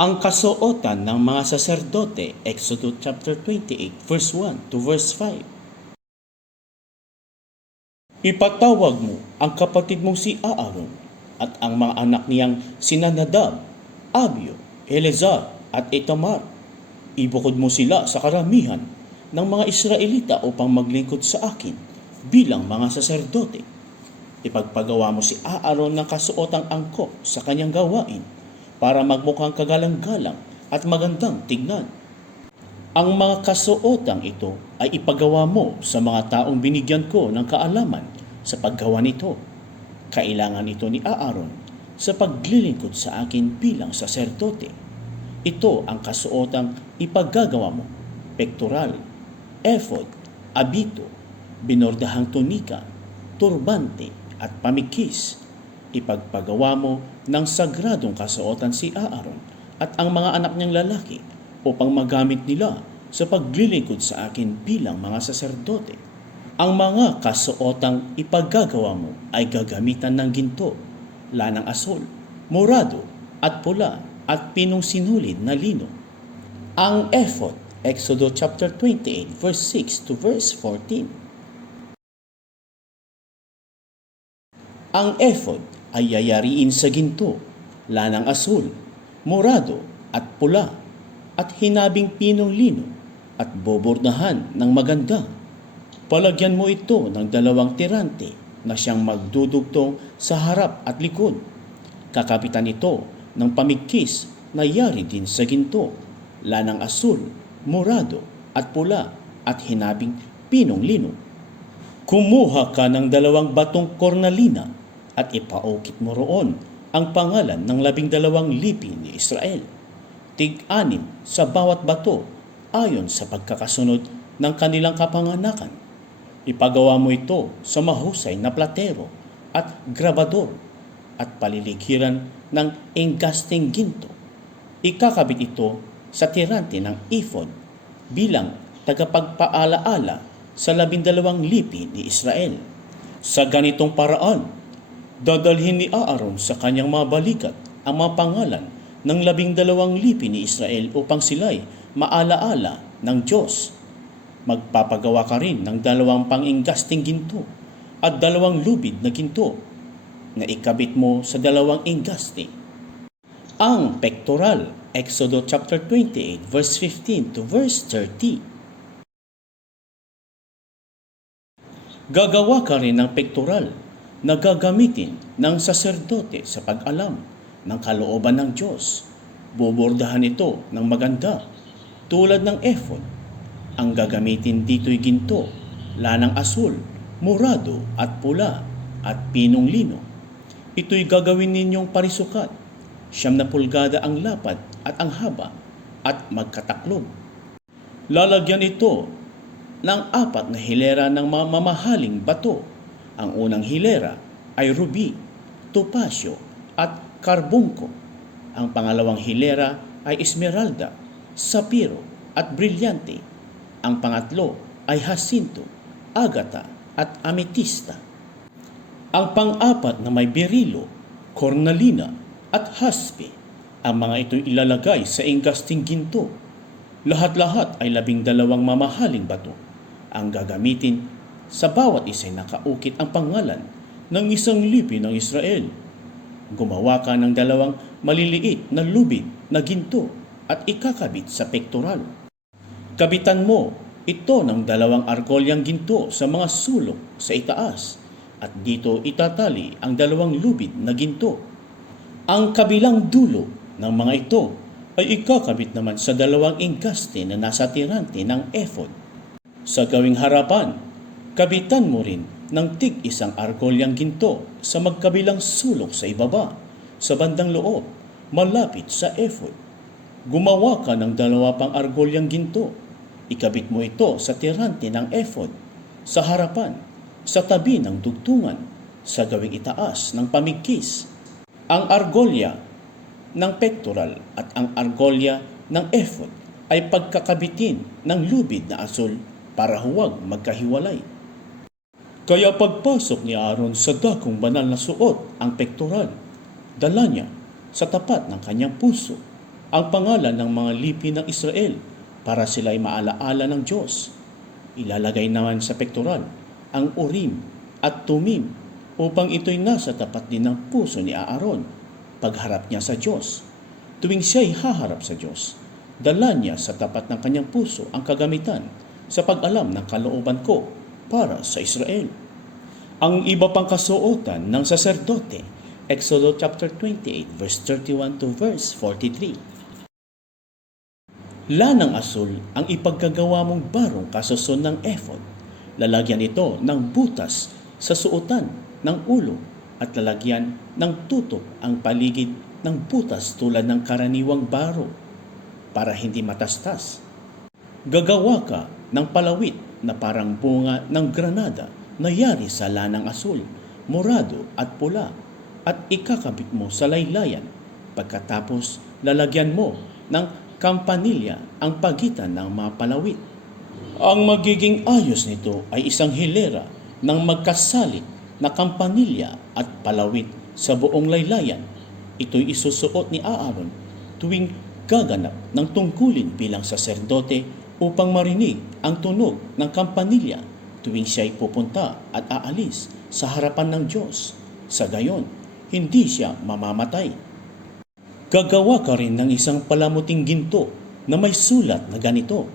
Ang kasuotan ng mga saserdote, Exodus chapter 28, verse 1 to verse 5. Ipatawag mo ang kapatid mong si Aaron at ang mga anak niyang sina Nadab, Abihu, Eleazar at Itamar. Ibukod mo sila sa karamihan ng mga Israelita upang maglingkod sa akin bilang mga saserdote. Ipagpagawa mo si Aaron ng kasuotang angkop sa kanyang gawain para magmukhang kagalang-galang at magandang tignan. Ang mga kasuotang ito ay ipagawa mo sa mga taong binigyan ko ng kaalaman sa paggawa nito. Kailangan ito ni Aaron sa paglilingkod sa akin bilang saserdote. Ito ang kasuotang ipaggagawa mo: pektoral, ephod, abito, binordahang tunika, turbante at pamikis. Ipagpagawa mo ng sagradong kasuotan si Aaron at ang mga anak niyang lalaki upang magamit nila sa paglilingkod sa akin bilang mga saserdote. Ang mga kasuotang ipaggagawa mo ay gagamitan ng ginto, lanang asul, morado at pula at pinong sinulid na lino. Ang ephod, Exodus chapter 28 verse 6 to verse 14. Ang ephod ay yayariin sa ginto, lanang asul, morado at pula at hinabing pinong lino at bobordahan ng maganda. Palagyan mo ito ng 2 tirante na siyang magdudugtong sa harap at likod. Kakapitan ito ng pamikis na yari din sa ginto, lanang asul, morado at pula at hinabing pinong lino. Kumuha ka ng 2 batong kornalina at ipaukit mo roon ang pangalan ng 12 lipi ni Israel. Tig-6 sa bawat bato ayon sa pagkakasunod ng kanilang kapanganakan. Ipagawa mo ito sa mahusay na platero at grabador at paliligiran ng enggasting ginto. Ikakabit ito sa tirante ng ephod bilang tagapagpaalaala sa 12 lipi ni Israel. Sa ganitong paraan, dadalhin ni Aaron sa kanyang mga balikat ang mga pangalan ng 12 lipi ni Israel upang sila'y maalaala ng Diyos. Magpapagawa ka rin ng 2 pang-enggasting ginto at 2 lubid na ginto na ikabit mo sa 2 enggaste. Ang pektoral, Exodus chapter 28 verse 15 to verse 30. Gagawa ka rin ng pektoral na gagamitin ng saserdote sa pag-alam ng kalooban ng Diyos. Bobordahan ito ng maganda tulad ng ephod. Ang gagamitin dito'y ginto, lanang asul, morado at pula at pinong lino. Ito'y gagawin ninyong parisukat. 9 pulgada ang lapad at ang haba at magkataklob. Lalagyan ito ng 4 na hilera ng mamahaling bato. Ang unang hilera ay ruby, topasyo at karbungko. Ang pangalawang hilera ay esmeralda, sapiro at brilyante. Ang pangatlo ay hasinto, agata at ametista. Ang pang-4 na may berilo, cornalina at haspe. Ang mga ito'y ilalagay sa enggasting ginto. Lahat-lahat ay 12 mamahaling bato. Ang gagamitin sa bawat isa'y nakaukit ang pangalan ng 1 lipi ng Israel. Gumawa ka ng 2 maliliit na lubid na ginto at ikakabit sa pektoral. Kabitan mo ito ng 2 argolyang ginto sa mga sulok sa itaas at dito itatali ang 2 lubid na ginto. Ang kabilang dulo ng mga ito ay ikakabit naman sa 2 enggaste na nasa tirante ng ephod. Sa gawing harapan, kabitan mo rin ng tig-1 argolyang ginto sa magkabilang sulok sa ibaba, sa bandang loob, malapit sa ephod. Gumawa ka ng 2 pang argolyang ginto. Ikabit mo ito sa tirante ng ephod, sa harapan, sa tabi ng dugtungan, sa gawing itaas ng pamigkis. Ang argolya ng pektoral at ang argolya ng ephod ay pagkakabitin ng lubid na asul para huwag magkahiwalay. Kaya pagpasok ni Aaron sa dakong banal na suot ang pektoral, dala niya sa tapat ng kanyang puso. ang pangalan ng mga lipi ng Israel para sila ay maalaala ng Diyos. Ilalagay naman sa pektoral ang Urim at Tumim upang ito'y nasa tapat din ng puso ni Aaron pagharap niya sa Diyos. Tuwing siya'y haharap sa Diyos, dala niya sa tapat ng kanyang puso ang kagamitan sa pag-alam ng kalooban ko para sa Israel. Ang iba pang kasuotan ng saserdote, Exodus chapter 28 verse 31 to verse 43. Lanang asul ang ipagkagawa mong barong kasusun ng ephod. Lalagyan ito ng butas sa suotan ng ulo at lalagyan ng tutok ang paligid ng butas tulad ng karaniwang baro para hindi matastas. Gagawa ka ng palawit na parang bunga ng granada na yari sa lanang asul, morado at pula at ikakabit mo sa laylayan. Pagkatapos lalagyan mo ng kampanilya ang pagitan ng mga palawit. Ang magiging ayos nito ay isang hilera ng magkasalik na kampanilya at palawit sa buong laylayan. Ito'y isusuot ni Aaron tuwing gaganap ng tungkulin bilang saserdote upang marinig ang tunog ng kampanilya tuwing siya'y pupunta at aalis sa harapan ng Diyos. Sa gayon, hindi siya mamamatay. Gagawa ka rin ng isang palamuting ginto na may sulat na ganito,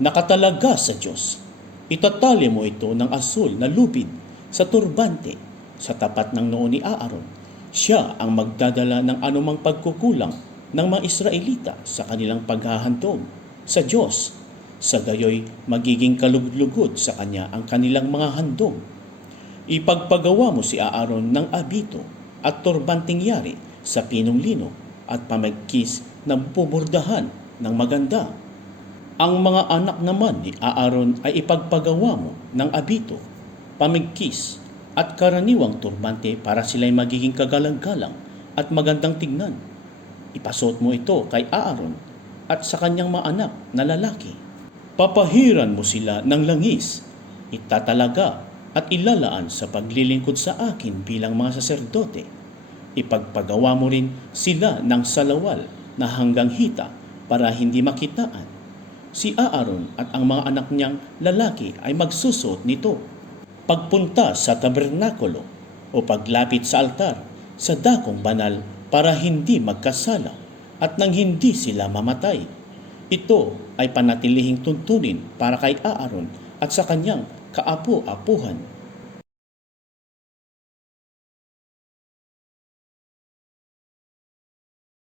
nakatalaga sa Diyos. Itatali mo ito ng asul na lubid sa turbante sa tapat ng noo ni Aaron. Siya ang magdadala ng anumang pagkukulang ng mga Israelita sa kanilang paghahandog sa Diyos. Sa gayoy, magiging kalugod-lugod sa kanya ang kanilang mga handog. Ipagpagawa mo si Aaron ng abito at turbanting yari sa pinong lino at pamagkis na puburdahan ng maganda. Ang mga anak naman ni Aaron ay ipagpagawa mo ng abito, pamagkis at karaniwang turbante para sila'y magiging kagalang-galang at magandang tignan. Ipasuot mo ito kay Aaron at sa kanyang mga anak na lalaki. Papahiran mo sila ng langis, itatalaga at ilalaan sa paglilingkod sa akin bilang mga saserdote. Ipagpagawa mo rin sila ng salawal na hanggang hita para hindi makitaan. Si Aaron at ang mga anak niyang lalaki ay magsusuot nito. Pagpunta sa tabernakulo o paglapit sa altar sa dakong banal para hindi magkasala at nang hindi sila mamatay. Ito ay panatilihing tuntunin para kay Aaron at sa kanyang kaapu-apuhan